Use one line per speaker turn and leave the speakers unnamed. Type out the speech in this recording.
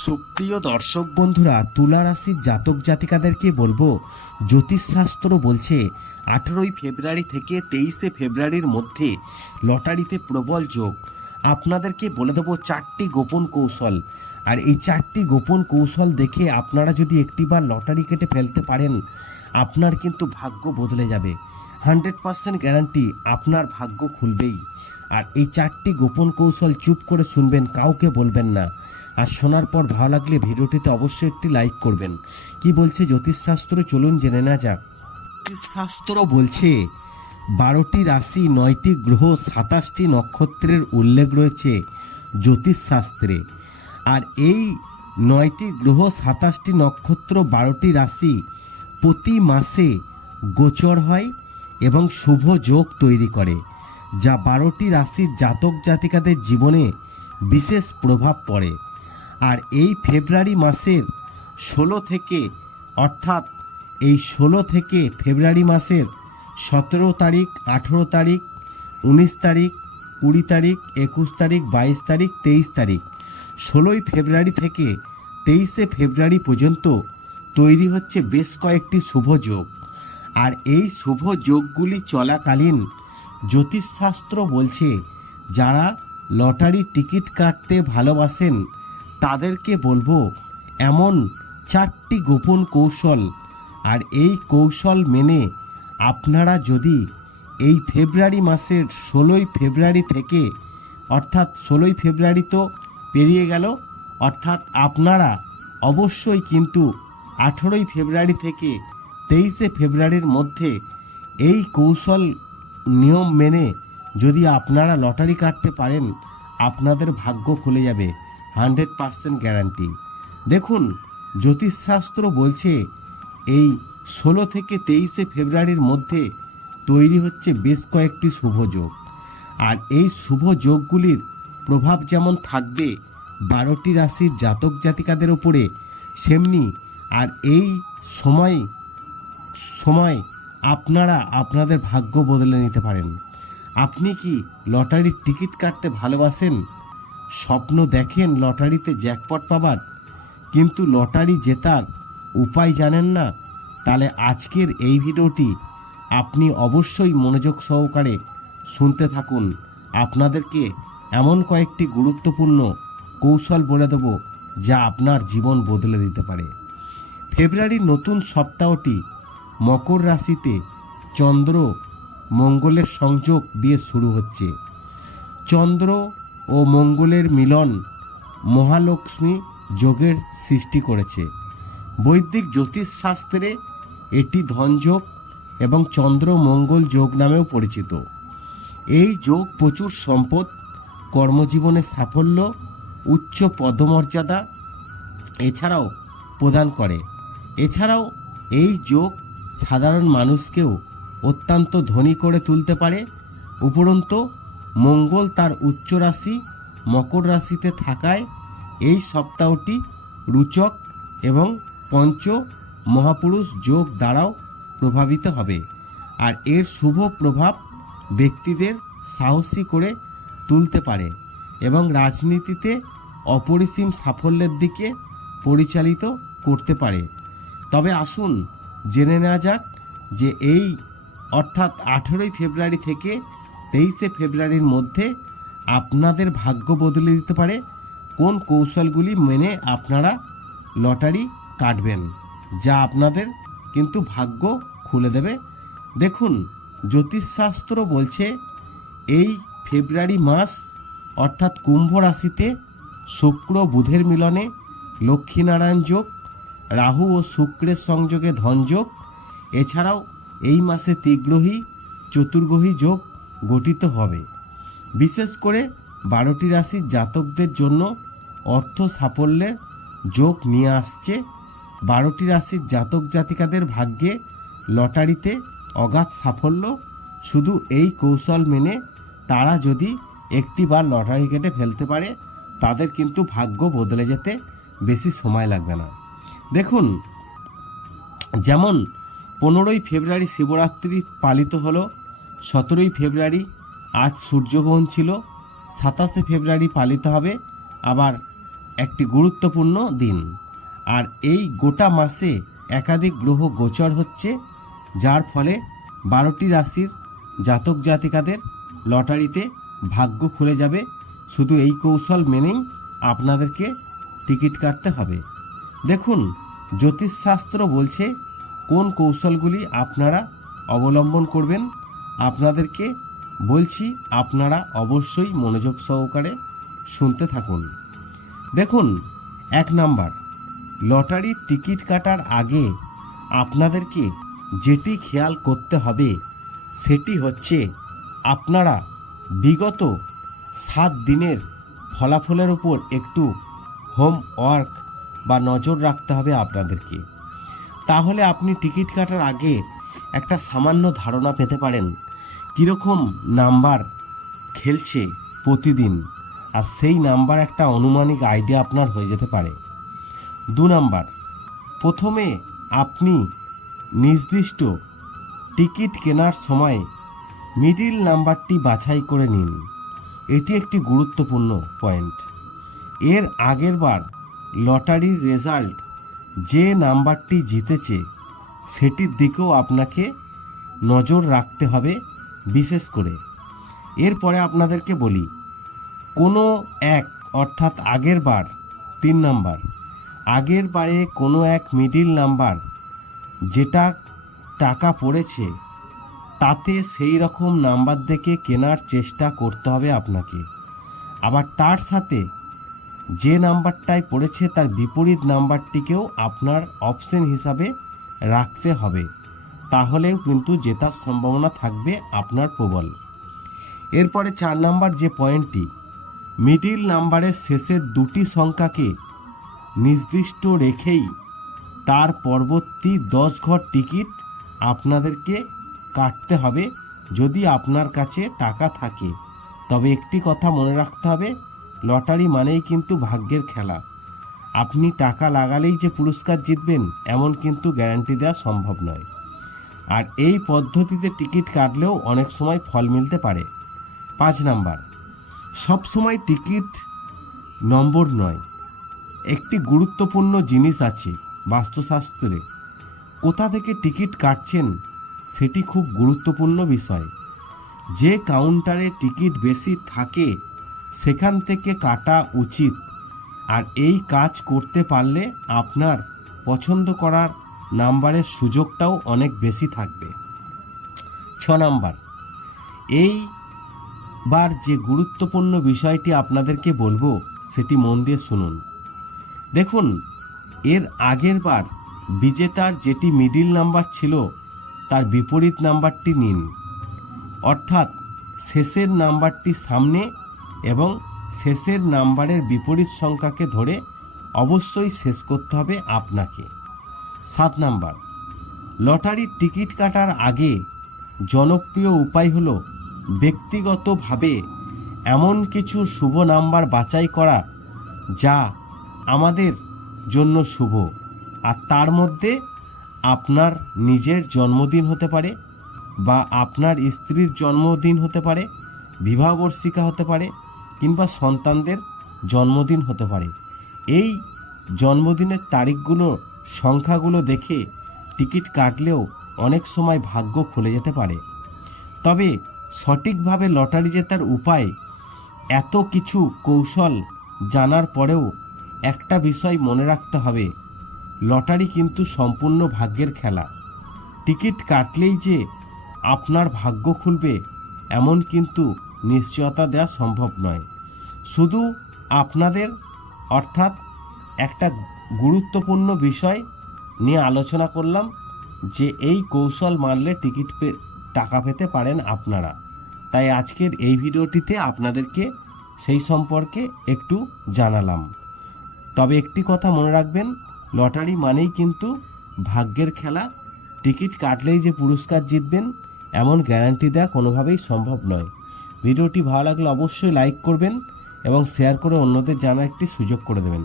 সুপ্রিয় দর্শক বন্ধুরা তুলা রাশির জাতক জাতিকাদেরকে বলব জ্যোতিষশাস্ত্র বলছে, আঠেরোই ফেব্রুয়ারি থেকে তেইশে ফেব্রুয়ারির মধ্যে লটারিতে প্রবল যোগ। আপনাদেরকে বলে দেবো চারটি গোপন কৌশল। আর এই চারটি গোপন কৌশল দেখে আপনারা যদি একটিবার লটারি কেটে ফেলতে পারেন, আপনার কিন্তু ভাগ্য বদলে যাবে। হান্ড্রেড পার্সেন্ট গ্যারান্টি আপনার ভাগ্য খুলবেই। আর এই চারটি গোপন কৌশল চুপ করে শুনবেন, কাউকে বলবেন না। আর শোনার পর ভালো লাগলে ভিডিওটিতে অবশ্যই একটি লাইক করবেন। কি বলছে জ্যোতিষশাস্ত্র? চলুন জেনে নেওয়া যাক। জ্যোতিষশাস্ত্র বলছে, বারোটি রাশি, নয়টি গ্রহ, সাতাশটি নক্ষত্রের উল্লেখ রয়েছে জ্যোতিষশাস্ত্রে। আর এই নয়টি গ্রহ, সাতাশটি নক্ষত্র, বারোটি রাশি প্রতি মাসে গোচর হয় এবং শুভ যোগ তৈরি করে, যা বারোটি রাশির জাতক জাতিকাদের জীবনে বিশেষ প্রভাব পড়ে। আর এই ফেব্রুয়ারি মাসের ষোলো থেকে, অর্থাৎ এই ষোলো থেকে ফেব্রুয়ারি মাসের সতেরো তারিখ, আঠেরো তারিখ, উনিশ তারিখ, কুড়ি তারিখ, একুশ তারিখ, বাইশ তারিখ, তেইশ তারিখ। ষোলোই ফেব্রুয়ারি থেকে তেইশে ফেব্রুয়ারি পর্যন্ত তৈরি হচ্ছে বেশ কয়েকটি শুভ যোগ। আর এই শুভ যোগগুলি চলাকালীন জ্যোতিষশাস্ত্র বলছে, যারা লটারির টিকিট কাটতে ভালোবাসেন তাদেরকে বলব, এমন চারটি গোপন কৌশল, আর এই কৌশল মেনে আপনারা যদি এই ফেব্রুয়ারি মাসের ষোলোই ফেব্রুয়ারি থেকে, অর্থাৎ ষোলোই ফেব্রুয়ারি তো পেরিয়ে গেল, অর্থাৎ আপনারা অবশ্যই কিন্তু আঠেরোই ফেব্রুয়ারি থেকে তেইশে ফেব্রুয়ারির মধ্যে এই কৌশল নিয়ম মেনে যদি আপনারা লটারি কাটতে পারেন, আপনাদের ভাগ্য খুলে যাবে। Hundred percent guarantee. দেখুন, জ্যোতিষশাস্ত্র বলছে এই ষোলো থেকে তেইশে ফেব্রুয়ারির মধ্যে তৈরি হচ্ছে বেশ কয়েকটি শুভ যোগ। আর এই শুভ যোগগুলির প্রভাব যেমন থাকবে বারোটি রাশির জাতক জাতিকাদের ওপরে সেমনি আর এই সময় সময় আপনারা আপনাদের ভাগ্য বদলে নিতে পারেন। আপনি কি লটারির টিকিট কাটতে ভালোবাসেন? স্বপ্ন দেখেন লটারিতে জ্যাকপট পাবার। কিন্তু লটারি জেতার উপায় জানেন না। তাহলে আজকের এই ভিডিওটি আপনি অবশ্যই মনোযোগ সহকারে শুনতে থাকুন। আপনাদেরকে এমন কয়েকটি গুরুত্বপূর্ণ কৌশল বলে দেব যা আপনার জীবন বদলে দিতে পারে। ফেব্রুয়ারির নতুন সপ্তাহটি মকর রাশিতে চন্দ্র মঙ্গলের সংযোগ দিয়ে শুরু হচ্ছে। চন্দ্র ও মঙ্গলের মিলন মহালক্ষ্মী যোগের সৃষ্টি করেছে। বৈদিক জ্যোতিষশাস্ত্রে এটি ধনযোগ এবং চন্দ্র মঙ্গল যোগ নামেও পরিচিত। এই যোগ প্রচুর সম্পদ, কর্মজীবনে সাফল্য, উচ্চ পদমর্যাদা এছাড়াও প্রদান করে। এছাড়াও এই যোগ সাধারণ মানুষকেও অত্যন্ত ধনী করে তুলতে পারে। উপরন্তু মঙ্গল তার উচ্চ রাশি, মকর রাশিতে থাকায় এই সপ্তাহটি রুচক এবং পঞ্চ মহাপুরুষ যোগ দ্বারাও প্রভাবিত হবে। আর এর শুভ প্রভাব ব্যক্তিদের সাহসী করে তুলতে পারে এবং রাজনীতিতে অপরিসীম সাফল্যের দিকে পরিচালিত করতে পারে। তবে আসুন জেনে নেওয়া যাক যে এই অর্থাৎ আঠেরোই ফেব্রুয়ারি থেকে তেইশে ফেব্রুয়ারির মধ্যে আপনাদের ভাগ্য বদলে দিতে পারে। কোন কৌশলগুলি মেনে আপনারা লটারি কাটবেন, যা আপনাদের কিন্তু ভাগ্য খুলে দেবে। দেখুন, জ্যোতিষশাস্ত্র বলছে, এই ফেব্রুয়ারি মাস, অর্থাৎ কুম্ভ রাশিতে শুক্র বুধের মিলনে লক্ষ্মীনারায়ণ যোগ, রাহু ও শুক্রের সংযোগে ধনযোগ, এছাড়াও এই মাসে তিগ্রহী চতুর্গ্রহী যোগ গঠিত হবে। বিশেষ করে বারোটি রাশির জাতকদের জন্য অর্থ সাফল্যের যোগ নিয়ে আসছে। বারোটি রাশির জাতক জাতিকাদের ভাগ্যে লটারিতে অগাধ সাফল্য। শুধু এই কৌশল মেনে তারা যদি একটি বার লটারি কেটে ফেলতে পারে, তাদের কিন্তু ভাগ্য বদলে যেতে বেশি সময় লাগবে না। দেখুন, যেমন পনেরোই ফেব্রুয়ারি শিবরাত্রি পালিত হলো সতেরোই ফেব্রুয়ারি আজ সূর্যগ্রহণ ছিল, সাতাশে ফেব্রুয়ারি পালিত হবে, আবার একটি গুরুত্বপূর্ণ দিন। আর এই গোটা মাসে একাধিক গ্রহ গোচর হচ্ছে, যার ফলে বারোটি রাশির জাতক জাতিকাদের লটারিতে ভাগ্য খুলে যাবে। শুধু এই কৌশল মেনেই আপনাদেরকে টিকিট কাটতে হবে। দেখুন, জ্যোতিষশাস্ত্র বলছে কোন কৌশলগুলি আপনারা অবলম্বন করবেন। আপনাদেরকে বলছি, আপনারা অবশ্যই মনোযোগ সহকারে শুনতে থাকুন। দেখুন, এক নাম্বার লটারির টিকিট কাটার আগে আপনাদেরকে যেটি খেয়াল করতে হবে, সেটি হচ্ছে আপনারা বিগত সাত দিনের ফলাফলের উপর একটু হোমওয়ার্ক বা নজর রাখতে হবে আপনাদেরকে। তাহলে আপনি টিকিট কাটার আগে একটা সামান্য ধারণা পেতে পারেন। কীরকম নাম্বার খেলছে প্রতিদিন? আর সেই নাম্বার একটা আনুমানিক আইডিয়া আপনার হয়ে যেতে পারে। দু নাম্বার, প্রথমে আপনি নির্দিষ্ট টিকিট কেনার সময় মিডিল নাম্বারটি বাছাই করে নিন। এটি একটি গুরুত্বপূর্ণ পয়েন্ট এর আগের বার লটারির রেজাল্ট যে নাম্বারটি জিতেছে, সেটির দিকেও আপনাকে নজর রাখতে হবে। বিশেষ করে। এরপরে আপনাদেরকে বলি, কোনো এক, অর্থাৎ আগের বার, তিন নাম্বার। আগের বারে কোনো এক মিডিল নাম্বার যেটা টাকা পড়েছে, তাতে সেই রকম নাম্বার দেখে কেনার চেষ্টা করতে হবে আপনাকে। আবার তার সাথে যে নাম্বারটায় পড়েছে তার বিপরীত নাম্বারটিকেও আপনার অপশন হিসাবে রাখতে হবে। তাহলেও কিন্তু জেতার সম্ভাবনা থাকবে আপনার প্রবল। এরপরে চার নাম্বার যে পয়েন্টটি, মিডিল নাম্বারের শেষের দুটি সংখ্যাকে নির্দিষ্ট রেখেই তার পরবর্তী দশ ঘর টিকিট আপনাদেরকে কাটতে হবে যদি আপনার কাছে টাকা থাকে। তবে একটি কথা মনে রাখতে হবে, লটারি মানেই কিন্তু ভাগ্যের খেলা। আপনি টাকা লাগালেই যে পুরস্কার জিতবেন, এমন কিন্তু গ্যারান্টি দেওয়া সম্ভব নয়। আর এই পদ্ধতিতে টিকিট কাটলেও অনেক সময় ফল মিলতে পারে। পাঁচ নাম্বার, সব সময় টিকিট নম্বর নয়। একটি গুরুত্বপূর্ণ জিনিস আছে বাস্তুশাস্ত্রে। কোথা থেকে টিকিট কাটছেন সেটি খুব গুরুত্বপূর্ণ বিষয়। যে কাউন্টারে টিকিট বেশি থাকে সেখান থেকে কাটা উচিত। আর এই কাজ করতে পারলে আপনার পছন্দ করার নাম্বারের সুযোগটাও অনেক বেশি থাকবে। ছ নাম্বার। এই বার যে গুরুত্বপূর্ণ বিষয়টি আপনাদেরকে বলব, সেটি মন দিয়ে শুনুন। দেখুন, এর আগের বার বিজেতার যেটি মিডিল নাম্বার ছিল, তার বিপরীত নাম্বারটি নিন। অর্থাৎ শেষের নাম্বারটি সামনে এবং শেষের নাম্বারের বিপরীত সংখ্যাকে ধরে অবশ্যই শেষ করতে হবে আপনাকে। সাত নাম্বার। লটারির টিকিট কাটার আগে জনপ্রিয় উপায় হল ব্যক্তিগতভাবে এমন কিছু শুভ নাম্বার বাছাই করা যা আমাদের জন্য শুভ। আর তার মধ্যে আপনার নিজের জন্মদিন হতে পারে বা আপনার স্ত্রীর জন্মদিন হতে পারে বিবাহবর্ষিকা হতে পারে কিংবা সন্তানদের জন্মদিন হতে পারে। এই জন্মদিনের তারিখগুলো সংখ্যাগুলো দেখে টিকিট কাটলেও অনেক সময় ভাগ্য খুলে যেতে পারে। তবে সঠিকভাবে লটারি জেতার উপায় এত কিছু কৌশল জানার পরেও একটা বিষয় মনে রাখতে হবে। লটারি কিন্তু সম্পূর্ণ ভাগ্যের খেলা। টিকিট কাটলেই যে আপনার ভাগ্য খুলবে, এমন কিন্তু নিশ্চয়তা দেওয়া সম্ভব নয়। শুধু আপনাদের, অর্থাৎ একটা গুরুত্বপূর্ণ বিষয় নিয়ে আলোচনা করলাম যে এই কৌশল মানলে টিকিট পে, টাকা পেতে পারেন আপনারা। তাই আজকের এই ভিডিওটিতে আপনাদেরকে সেই সম্পর্কে একটু জানালাম। তবে একটি কথা মনে রাখবেন, লটারি মানেই কিন্তু ভাগ্যের খেলা। টিকিট কাটলেই যে পুরস্কার জিতবেন, এমন গ্যারান্টি দেওয়া কোনোভাবেই সম্ভব নয়। ভিডিওটি ভালো লাগলে অবশ্যই লাইক করবেন এবং শেয়ার করে অন্যদের জানার একটি সুযোগ করে দেবেন।